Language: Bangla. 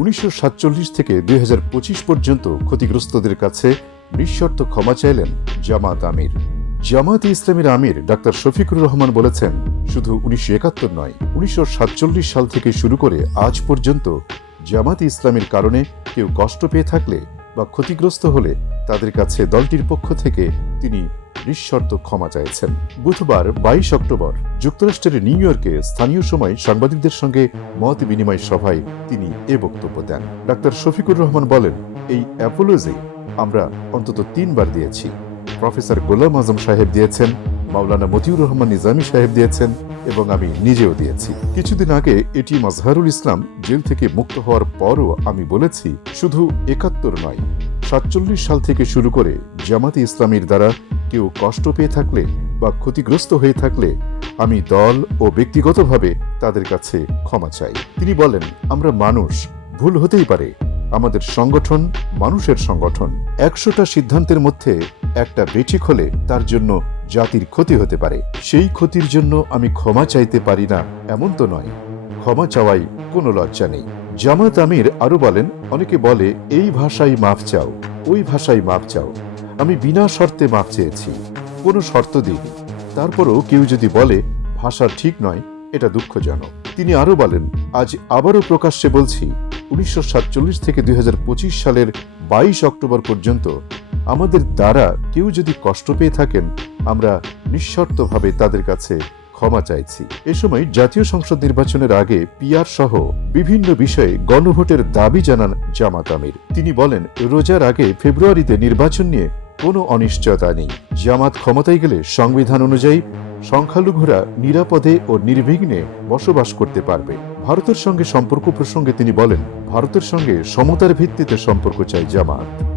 উনিশশো সাতচল্লিশ থেকে দুই হাজার পঁচিশ পর্যন্ত ক্ষতিগ্রস্তদের কাছে নিঃশর্ত ক্ষমা চাইলেন জামাত আমির। জামাত ইসলামীর আমির ডাক্তার শফিকুর রহমান বলেছেন, শুধু উনিশশো একাত্তর নয়, উনিশশো সাল থেকে শুরু করে আজ পর্যন্ত জামাত ইসলামের কারণে কেউ কষ্ট পেয়ে থাকলে বা ক্ষতিগ্রস্ত হলে তাদের কাছে দলটির পক্ষ থেকে তিনি নিঃশর্ত ক্ষমা চাইছেন। বুধবার বাইশ অক্টোবর যুক্তরাষ্ট্রের নিউ ইয়র্কে স্থানীয় সময় সাংবাদিকদের সঙ্গে মত বিনিময় সভায় তিনি এ বক্তব্য দেন। ডাক্তার শফিকুর রহমান বলেন, এই অ্যাপোলজি আমরা অন্তত তিনবার দিয়েছি। প্রফেসর গোলাম আজম সাহেব দিয়েছেন, মাওলানা মতিউর রহমান নিজামী সাহেব দিয়েছেন এবং আমি নিজেও দিয়েছি। কিছুদিন আগে এটি মাজহারুল ইসলাম জেল থেকে মুক্ত হওয়ার পরও আমি বলেছি, শুধু একাত্তর নয়, সাতচল্লিশ সাল থেকে শুরু করে জামাতে ইসলামীর দ্বারা কেউ কষ্ট পেয়ে থাকলে বা ক্ষতিগ্রস্ত হয়ে থাকলে আমি দল ও ব্যক্তিগতভাবে তাদের কাছে ক্ষমা চাই। তিনি বলেন, আমরা মানুষ, ভুল হতেই পারে। আমাদের সংগঠন মানুষের সংগঠন। একশোটা সিদ্ধান্তের মধ্যে একটা বেঠিক হলে তার জন্য জাতির ক্ষতি হতে পারে। সেই ক্ষতির জন্য আমি ক্ষমা চাইতে পারি না, এমন তো নয়। ক্ষমা চাওয়াই কোনো লজ্জা নেই। জামাত আমির আরও বলেন, অনেকে বলে, এই ভাষায় মাফ চাও, ওই ভাষায় মাফ চাও। আমি বিনা শর্তে মাফ চেয়েছি। কোনো শর্ত দিইনি। তারপরও কেউ যদি বলে, ভাষা ঠিক নয়, এটা দুঃখজনক। তিনি আরও বলেন, আজ আবারও প্রকাশ্যে বলছি, উনিশশো থেকে দুই সালের বাইশ অক্টোবর পর্যন্ত আমাদের দ্বারা কেউ যদি কষ্ট পেয়ে থাকেন, আমরা নিঃশর্তভাবে তাদের কাছে ক্ষমা চাইছি। এ সময় জাতীয় সংসদ নির্বাচনের আগে পিআর সহ বিভিন্ন বিষয়ে গণভোটের দাবি জানান জামাত আমির। তিনি বলেন, রোজার আগে ফেব্রুয়ারিতে নির্বাচন নিয়ে কোনো অনিশ্চয়তা নেই। জামাত ক্ষমতায় গেলে সংবিধান অনুযায়ী সংখ্যালঘুরা নিরাপদে ও নির্বিঘ্নে বসবাস করতে পারবে। ভারতের সঙ্গে সম্পর্ক প্রসঙ্গে তিনি বলেন, ভারতের সঙ্গে সমতার ভিত্তিতে সম্পর্ক চাই জামাত।